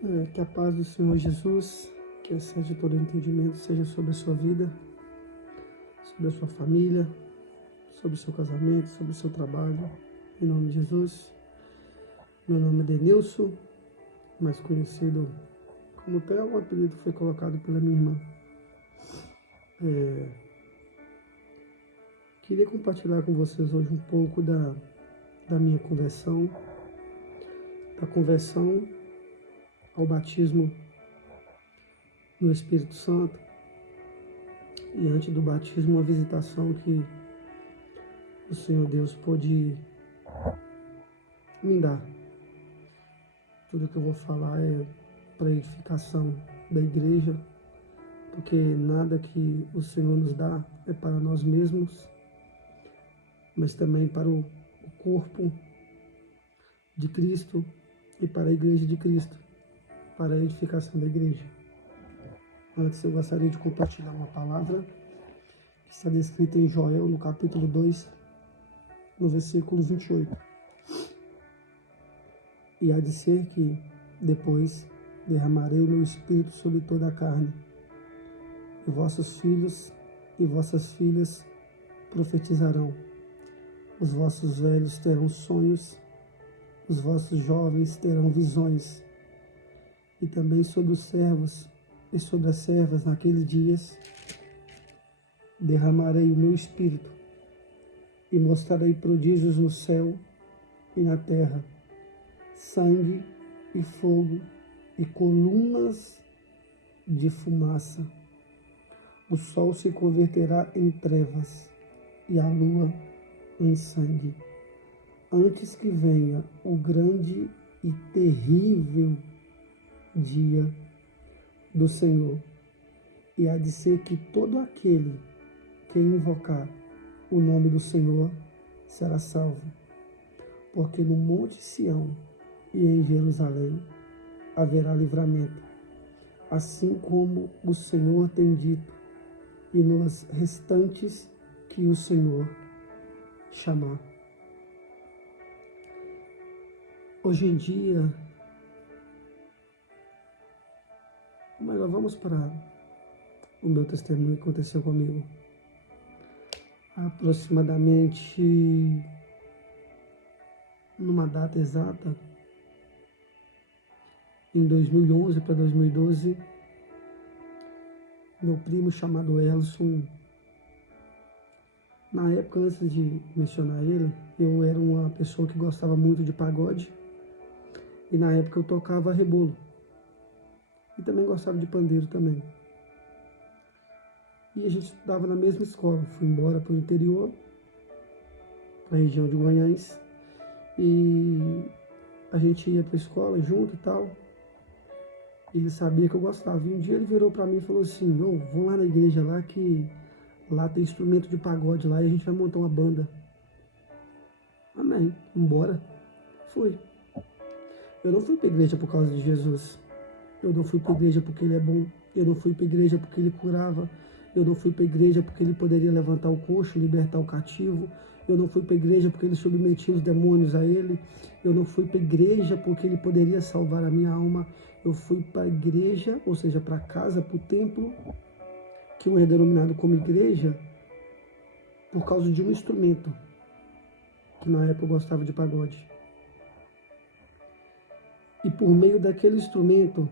Que a paz do Senhor Jesus, que excede todo entendimento, seja sobre a sua vida, sobre a sua família, sobre o seu casamento, sobre o seu trabalho. Em nome de Jesus. Meu nome é Denilson, mais conhecido como Theo, o apelido foi colocado pela minha irmã. Queria compartilhar com vocês hoje um pouco da minha conversão, da conversão ao batismo no Espírito Santo e antes do batismo uma visitação que o Senhor Deus pôde me dar. Tudo que eu vou falar é para edificação da igreja, porque nada que o Senhor nos dá é para nós mesmos, mas também para o corpo de Cristo e para a igreja de Cristo, para a edificação da igreja. Antes eu gostaria de compartilhar uma palavra que está descrita em Joel, no capítulo 2, no versículo 28. E há de ser que, depois, derramarei o meu espírito sobre toda a carne, e vossos filhos e vossas filhas profetizarão, os vossos velhos terão sonhos, os vossos jovens terão visões, e também sobre os servos e sobre as servas naqueles dias derramarei o meu espírito, e mostrarei prodígios no céu e na terra, sangue e fogo e colunas de fumaça. O sol se converterá em trevas e a lua em sangue, antes que venha o grande e terrível dia do Senhor. E há de ser que todo aquele que invocar o nome do Senhor será salvo, porque no monte Sião e em Jerusalém haverá livramento, assim como o Senhor tem dito, e nos restantes que o Senhor chamar. Hoje em dia, mas vamos para o meu testemunho que aconteceu comigo. Há aproximadamente numa data exata, em 2011 para 2012, meu primo chamado Elson, na época, antes de mencionar ele, eu era uma pessoa que gostava muito de pagode, e na época eu tocava rebolo, e também gostava de pandeiro também. E a gente estudava na mesma escola. Fui embora para o interior, para a região de Guanhães, e a gente ia para a escola junto e tal. Ele sabia que eu gostava. E um dia ele virou para mim e falou assim: "Ô, vamos lá na igreja lá, que lá tem instrumento de pagode lá e a gente vai montar uma banda." Amém, embora. Fui. Eu não fui para a igreja por causa de Jesus. Eu não fui para a igreja porque ele é bom. Eu não fui para a igreja porque ele curava. Eu não fui para a igreja porque ele poderia levantar o coxo, libertar o cativo. Eu não fui para a igreja porque ele submetia os demônios a ele. Eu não fui para a igreja porque ele poderia salvar a minha alma. Eu fui para a igreja, ou seja, para a casa, para o templo, que é denominado como igreja, por causa de um instrumento, que na época eu gostava de pagode. E por meio daquele instrumento,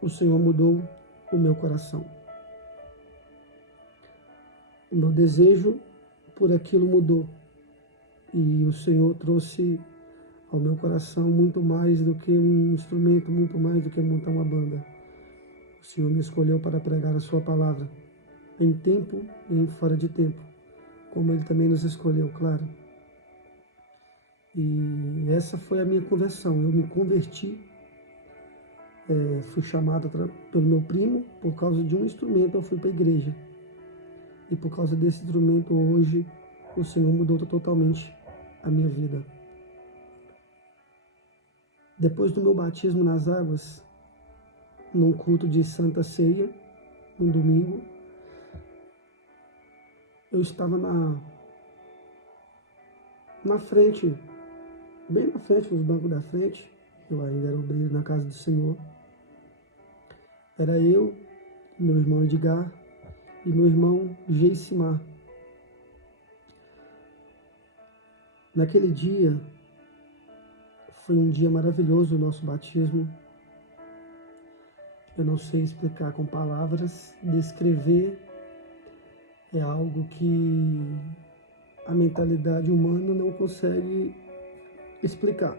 o Senhor mudou o meu coração. O meu desejo por aquilo mudou. E o Senhor trouxe ao meu coração muito mais do que um instrumento, muito mais do que montar uma banda. O Senhor me escolheu para pregar a sua palavra, em tempo e em fora de tempo, como Ele também nos escolheu, claro. E essa foi a minha conversão. Eu me converti, fui chamado pelo meu primo, por causa de um instrumento eu fui para a igreja. E por causa desse instrumento hoje, o Senhor mudou totalmente a minha vida. Depois do meu batismo nas águas, num culto de Santa Ceia, um domingo, eu estava na frente, bem na frente, nos bancos da frente, Eu ainda era obreiro na casa do Senhor. Era eu, meu irmão Edgar e meu irmão Geisimar. Naquele dia, foi um dia maravilhoso o nosso batismo. Eu não sei explicar com palavras, descrever é algo que a mentalidade humana não consegue explicar.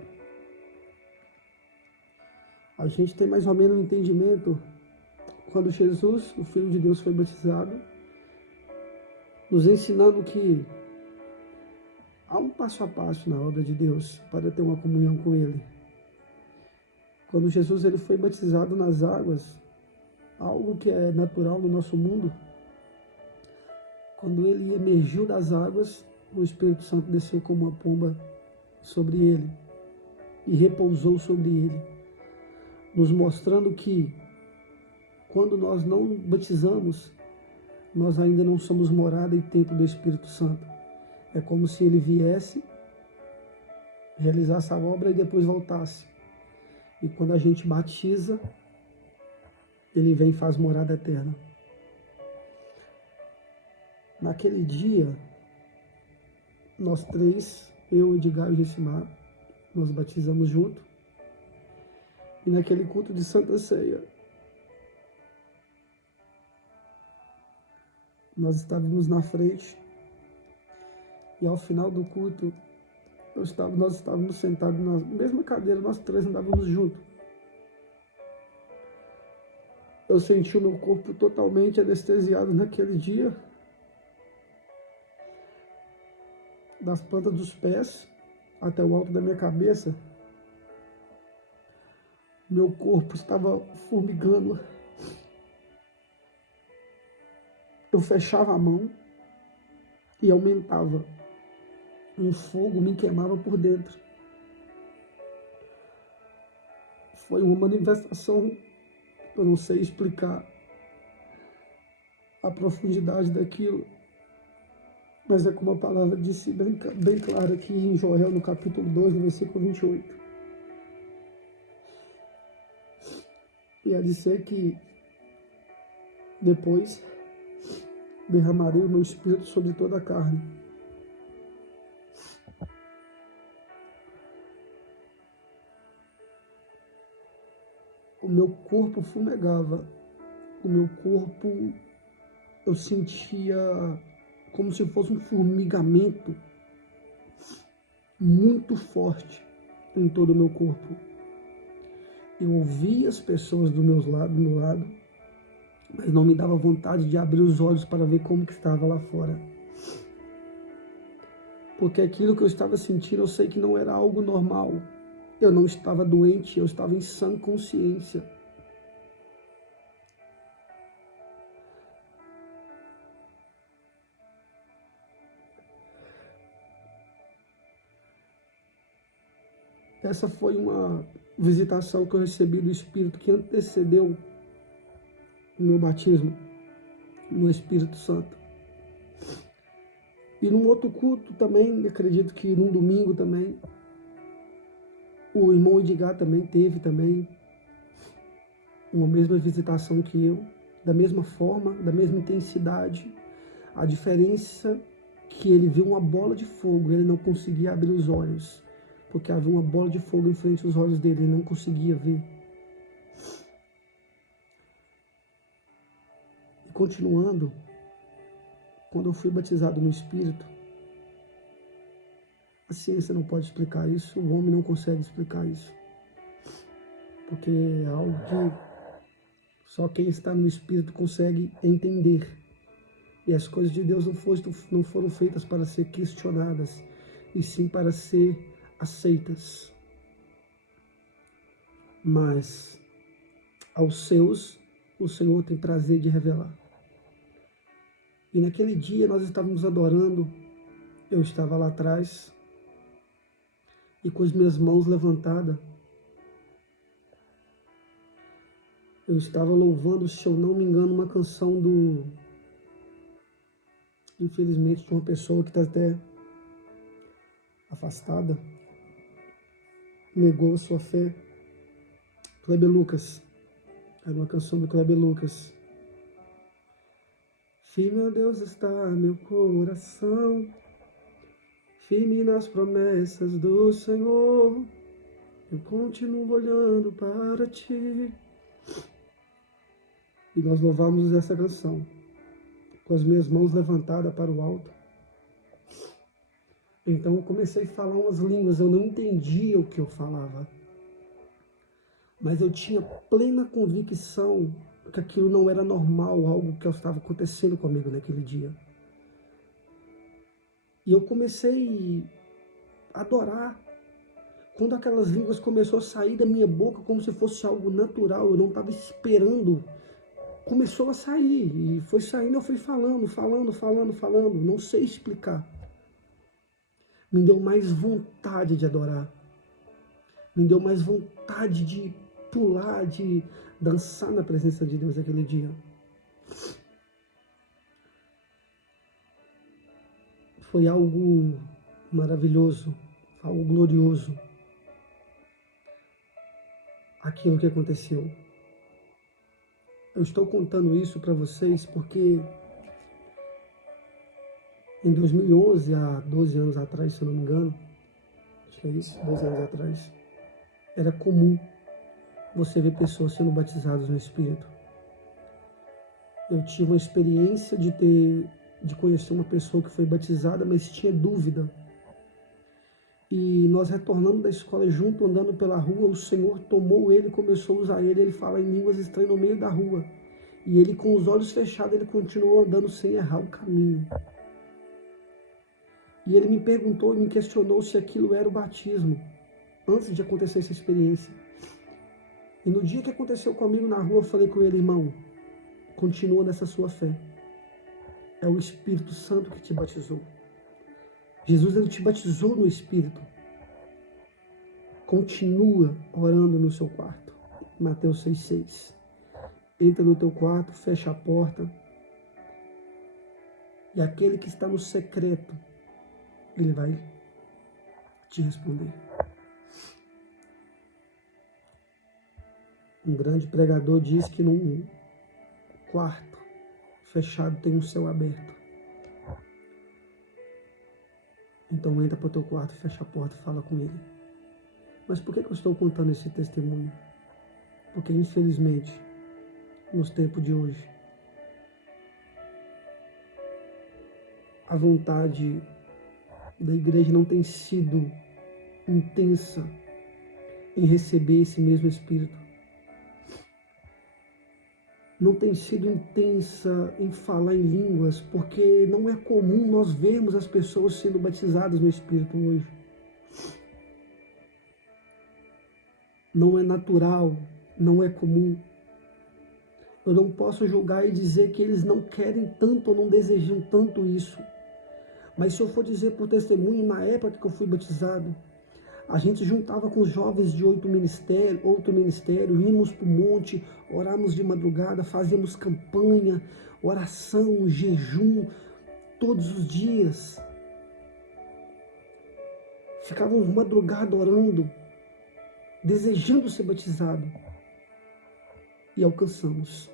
A gente tem mais ou menos um entendimento quando Jesus, o Filho de Deus, foi batizado, nos ensinando que há um passo a passo na obra de Deus para ter uma comunhão com Ele. Quando Jesus ele foi batizado nas águas, algo que é natural no nosso mundo, quando ele emergiu das águas, o Espírito Santo desceu como uma pomba sobre ele e repousou sobre ele, nos mostrando que quando nós não batizamos, nós ainda não somos morada e templo do Espírito Santo. É como se ele viesse, realizasse a obra e depois voltasse. E quando a gente batiza, ele vem e faz morada eterna. Naquele dia, nós três, eu, Edgar e Gessimar, nós batizamos junto. E naquele culto de Santa Ceia, nós estávamos na frente. E ao final do culto, nós estávamos sentados na mesma cadeira, nós três andávamos juntos. Eu senti o meu corpo totalmente anestesiado naquele dia. Das plantas dos pés até o alto da minha cabeça. Meu corpo estava formigando. Eu fechava a mão e aumentava. Um fogo me queimava por dentro. Foi uma manifestação, eu não sei explicar a profundidade daquilo, mas é como a palavra disse bem clara aqui em Joel, no capítulo 2, no versículo 28. E a dizer que depois derramarei o meu espírito sobre toda a carne. O meu corpo fumegava, o meu corpo, eu sentia como se fosse um formigamento muito forte em todo o meu corpo. Eu ouvia as pessoas do meu lado, mas não me dava vontade de abrir os olhos para ver como que estava lá fora. Porque aquilo que eu estava sentindo, eu sei que não era algo normal. Eu não estava doente, eu estava em sã consciência. Essa foi uma visitação que eu recebi do Espírito que antecedeu o meu batismo no Espírito Santo. E num outro culto também, acredito que num domingo também, o irmão Edgar também teve também uma mesma visitação que eu, da mesma forma, da mesma intensidade. A diferença que ele viu uma bola de fogo, ele não conseguia abrir os olhos, porque havia uma bola de fogo em frente aos olhos dele, ele não conseguia ver. E continuando, quando eu fui batizado no Espírito, a ciência não pode explicar isso, o homem não consegue explicar isso, porque é algo que só quem está no Espírito consegue entender. E as coisas de Deus não foram feitas para ser questionadas, e sim para ser aceitas. Mas aos seus, o Senhor tem prazer de revelar. E naquele dia nós estávamos adorando, eu estava lá atrás, e com as minhas mãos levantadas, eu estava louvando, se eu não me engano, uma canção infelizmente, de uma pessoa que está até afastada, negou a sua fé. Kleber Lucas. Era uma canção do Kleber Lucas. Firme, ó Deus, está meu coração, firme nas promessas do Senhor, eu continuo olhando para ti. E nós louvamos essa canção, com as minhas mãos levantadas para o alto. Então eu comecei a falar umas línguas, eu não entendia o que eu falava. Mas eu tinha plena convicção que aquilo não era normal, algo que estava acontecendo comigo naquele dia. E eu comecei a adorar. Quando aquelas línguas começaram a sair da minha boca como se fosse algo natural, eu não estava esperando. Começou a sair, e foi saindo, eu fui falando, não sei explicar. Me deu mais vontade de adorar. Me deu mais vontade de pular, de dançar na presença de Deus aquele dia. Foi algo maravilhoso, algo glorioso, aquilo que aconteceu. Eu estou contando isso para vocês porque em 2011, há 12 anos atrás, se eu não me engano, acho que é isso, 12 anos atrás, era comum você ver pessoas sendo batizadas no Espírito. Eu tive uma experiência de conhecer uma pessoa que foi batizada, mas tinha dúvida. E nós retornamos da escola junto, andando pela rua, o Senhor tomou ele, começou a usar ele fala em línguas estranhas no meio da rua. E ele, com os olhos fechados, ele continuou andando sem errar o caminho. E ele me perguntou, me questionou se aquilo era o batismo, antes de acontecer essa experiência. E no dia que aconteceu comigo na rua, eu falei com ele, irmão, continua nessa sua fé. É o Espírito Santo que te batizou. Jesus, ele te batizou no Espírito. Continua orando no seu quarto. Mateus 6,6. Entra no teu quarto, fecha a porta. E aquele que está no secreto, ele vai te responder. Um grande pregador diz que num quarto fechado tem um céu aberto. Então entra para o teu quarto, fecha a porta e fala com ele. Mas por que eu estou contando esse testemunho? Porque infelizmente, nos tempos de hoje, a vontade da igreja não tem sido intensa em receber esse mesmo Espírito. Não tem sido intensa em falar em línguas, porque não é comum nós vermos as pessoas sendo batizadas no Espírito hoje. Não é natural, não é comum. Eu não posso julgar e dizer que eles não querem tanto ou não desejam tanto isso. Mas se eu for dizer por testemunho, na época que eu fui batizado, a gente juntava com os jovens de outro ministério, íamos para o monte, orávamos de madrugada, fazíamos campanha, oração, jejum, todos os dias. Ficávamos madrugada orando, desejando ser batizado. E alcançamos.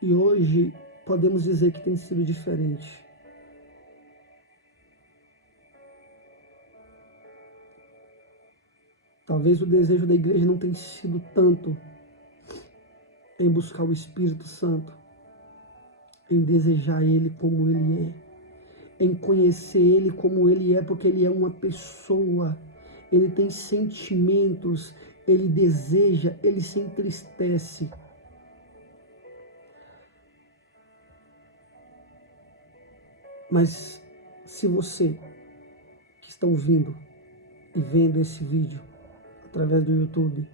E hoje podemos dizer que tem sido diferente. Talvez o desejo da igreja não tenha sido tanto em buscar o Espírito Santo, em desejar Ele como Ele é, em conhecer Ele como Ele é, porque Ele é uma pessoa, Ele tem sentimentos, Ele deseja, Ele se entristece. Mas se você que está ouvindo e vendo esse vídeo através do YouTube,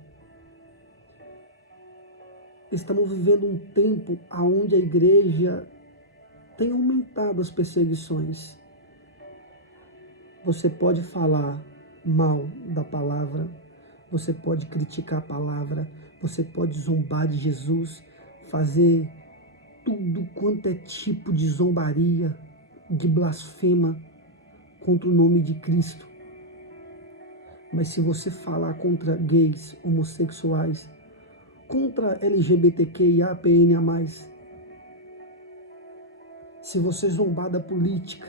estamos vivendo um tempo onde a igreja tem aumentado as perseguições. Você pode falar mal da palavra, você pode criticar a palavra, você pode zombar de Jesus, fazer tudo quanto é tipo de zombaria, de blasfema contra o nome de Cristo. Mas se você falar contra gays, homossexuais, contra LGBTQIA, PNA+, se você zombar da política,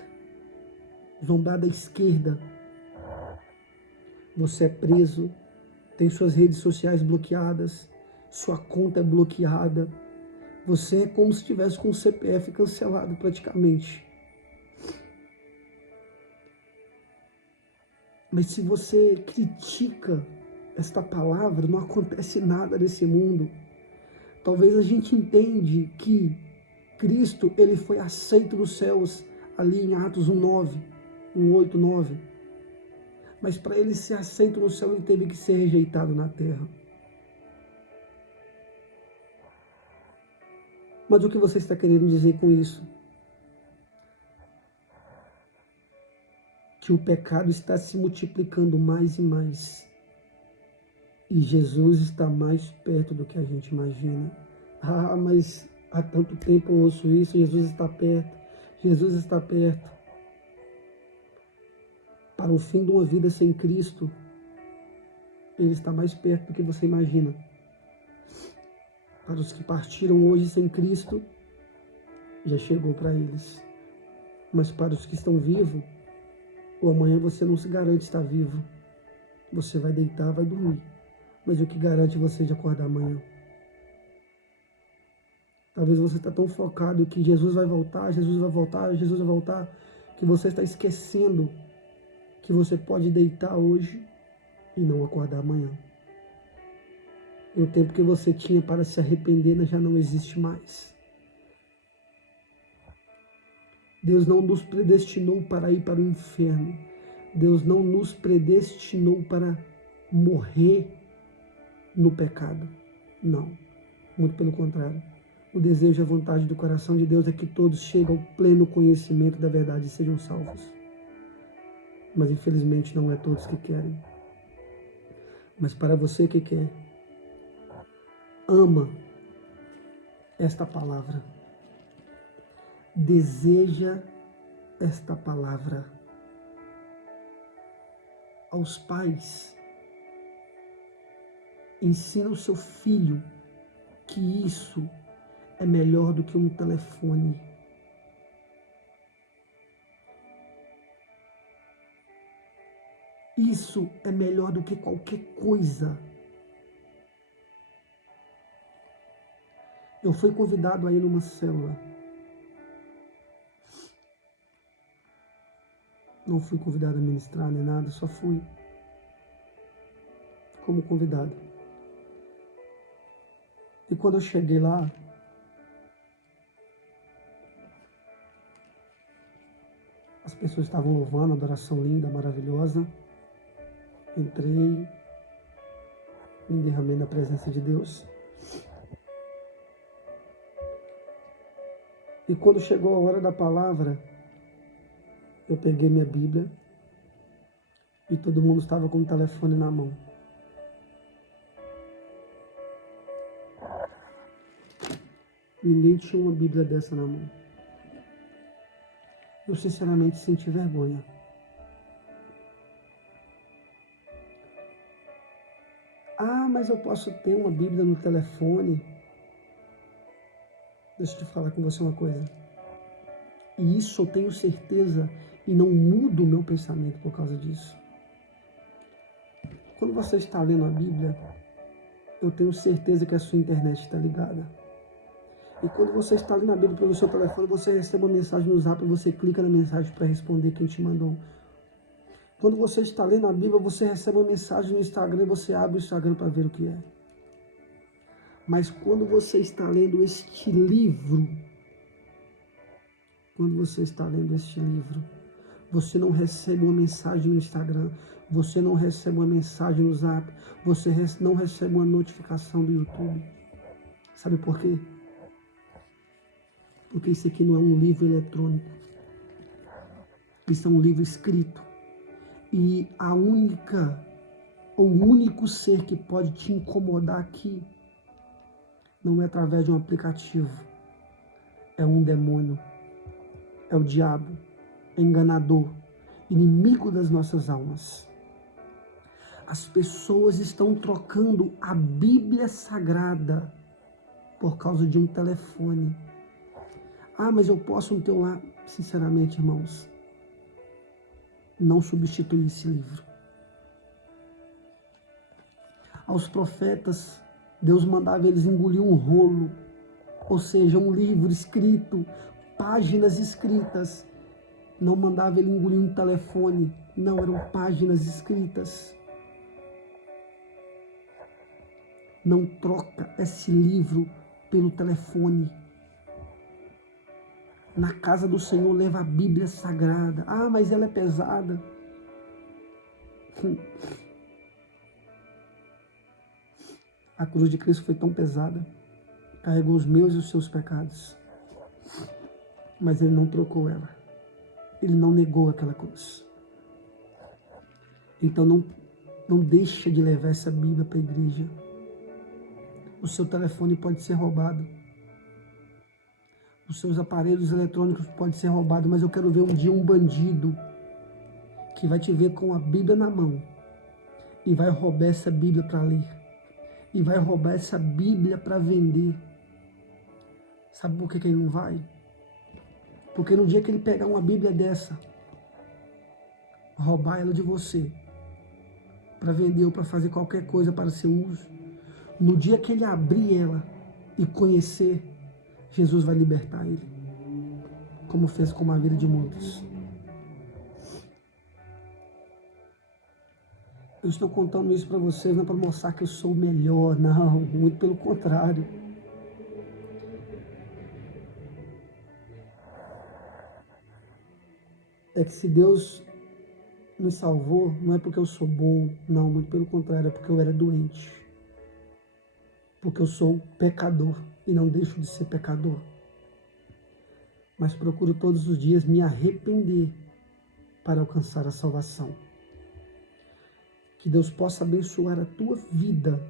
zombar da esquerda, você é preso, tem suas redes sociais bloqueadas, sua conta é bloqueada, você é como se estivesse com o CPF cancelado praticamente. Mas se você critica esta palavra, não acontece nada nesse mundo. Talvez a gente entende que Cristo, ele foi aceito nos céus, ali em Atos 1:9, 1:8, 9. Mas para ele ser aceito no céu, ele teve que ser rejeitado na terra. Mas o que você está querendo dizer com isso? Que o pecado está se multiplicando mais e mais. E Jesus está mais perto do que a gente imagina. Ah, mas há tanto tempo eu ouço isso, Jesus está perto. Jesus está perto. Para o fim de uma vida sem Cristo, Ele está mais perto do que você imagina. Para os que partiram hoje sem Cristo, já chegou para eles. Mas para os que estão vivos, o amanhã você não se garante estar vivo. Você vai deitar, vai dormir. Mas o que garante você de acordar amanhã? Talvez você está tão focado que Jesus vai voltar, Jesus vai voltar, Jesus vai voltar, que você está esquecendo que você pode deitar hoje e não acordar amanhã. E o tempo que você tinha para se arrepender já não existe mais. Deus não nos predestinou para ir para o inferno. Deus não nos predestinou para morrer no pecado. Não, muito pelo contrário. O desejo e a vontade do coração de Deus é que todos cheguem ao pleno conhecimento da verdade e sejam salvos. Mas infelizmente não é todos que querem. Mas para você que quer, ama esta palavra. Deseja esta palavra. Aos pais, ensina o seu filho que isso é melhor do que um telefone. Isso é melhor do que qualquer coisa. Eu fui convidado a ir numa célula. Não fui convidado a ministrar nem nada, só fui como convidado. E quando eu cheguei lá, as pessoas estavam louvando, adoração linda, maravilhosa. Entrei, me derramei na presença de Deus. E quando chegou a hora da palavra, eu peguei minha Bíblia e todo mundo estava com o telefone na mão. Ninguém tinha uma Bíblia dessa na mão. Eu sinceramente senti vergonha. Ah, mas eu posso ter uma Bíblia no telefone. Deixa eu te falar com você uma coisa. E isso eu tenho certeza e não mudo o meu pensamento por causa disso. Quando você está lendo a Bíblia, eu tenho certeza que a sua internet está ligada. E quando você está lendo a Bíblia pelo seu telefone, você recebe uma mensagem no Zap e você clica na mensagem para responder quem te mandou. Quando você está lendo a Bíblia, você recebe uma mensagem no Instagram e você abre o Instagram para ver o que é. Mas quando você está lendo este livro, você não recebe uma mensagem no Instagram, você não recebe uma mensagem no Zap, você não recebe uma notificação do YouTube. Sabe por quê? Porque isso aqui não é um livro eletrônico. Isso é um livro escrito. E o único ser que pode te incomodar aqui não é através de um aplicativo. É um demônio. É o diabo. É enganador. Inimigo das nossas almas. As pessoas estão trocando a Bíblia Sagrada por causa de um telefone. Ah, mas eu posso no teu lar. Sinceramente, irmãos, não substitui esse livro. Aos profetas, Deus mandava eles engolir um rolo, ou seja, um livro escrito, páginas escritas. Não mandava ele engolir um telefone, não, eram páginas escritas. Não troca esse livro pelo telefone. Na casa do Senhor leva a Bíblia Sagrada. Ah, mas ela é pesada. A cruz de Cristo foi tão pesada. Carregou os meus e os seus pecados. Mas Ele não trocou ela. Ele não negou aquela cruz. Então não deixa de levar essa Bíblia para a igreja. O seu telefone pode ser roubado. Os seus aparelhos eletrônicos podem ser roubados, mas eu quero ver um dia um bandido que vai te ver com a Bíblia na mão e vai roubar essa Bíblia para ler. E vai roubar essa Bíblia para vender. Sabe por que ele não vai? Porque no dia que ele pegar uma Bíblia dessa, roubar ela de você, para vender ou para fazer qualquer coisa para seu uso, no dia que ele abrir ela e conhecer, Jesus vai libertar ele, como fez com a vida de muitos. Eu estou contando isso para vocês, não é para mostrar que eu sou o melhor, não, muito pelo contrário. É que se Deus me salvou, não é porque eu sou bom, não, muito pelo contrário, é porque eu era doente. Porque eu sou pecador e não deixo de ser pecador. Mas procuro todos os dias me arrepender para alcançar a salvação. Que Deus possa abençoar a tua vida,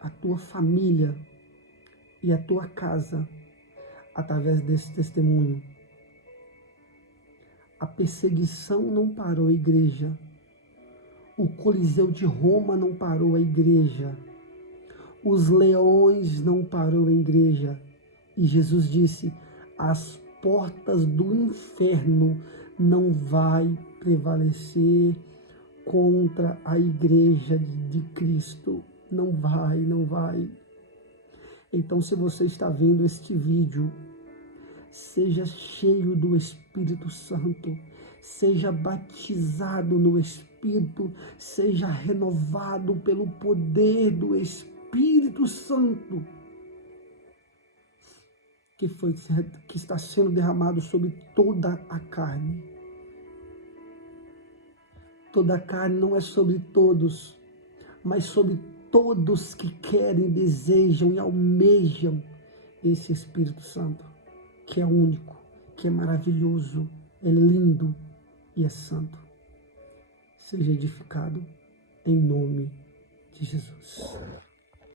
a tua família e a tua casa através desse testemunho. A perseguição não parou a igreja. O Coliseu de Roma não parou a igreja. Os leões não parou a igreja. E Jesus disse, as portas do inferno não vai prevalecer contra a igreja de Cristo. Não vai, não vai. Então, se você está vendo este vídeo, seja cheio do Espírito Santo, seja batizado no Espírito, seja renovado pelo poder do Espírito Santo, que está sendo derramado sobre toda a carne. Toda a carne não é sobre todos, mas sobre todos que querem, desejam e almejam esse Espírito Santo, que é único, que é maravilhoso, é lindo e é santo. Seja edificado em nome de Jesus.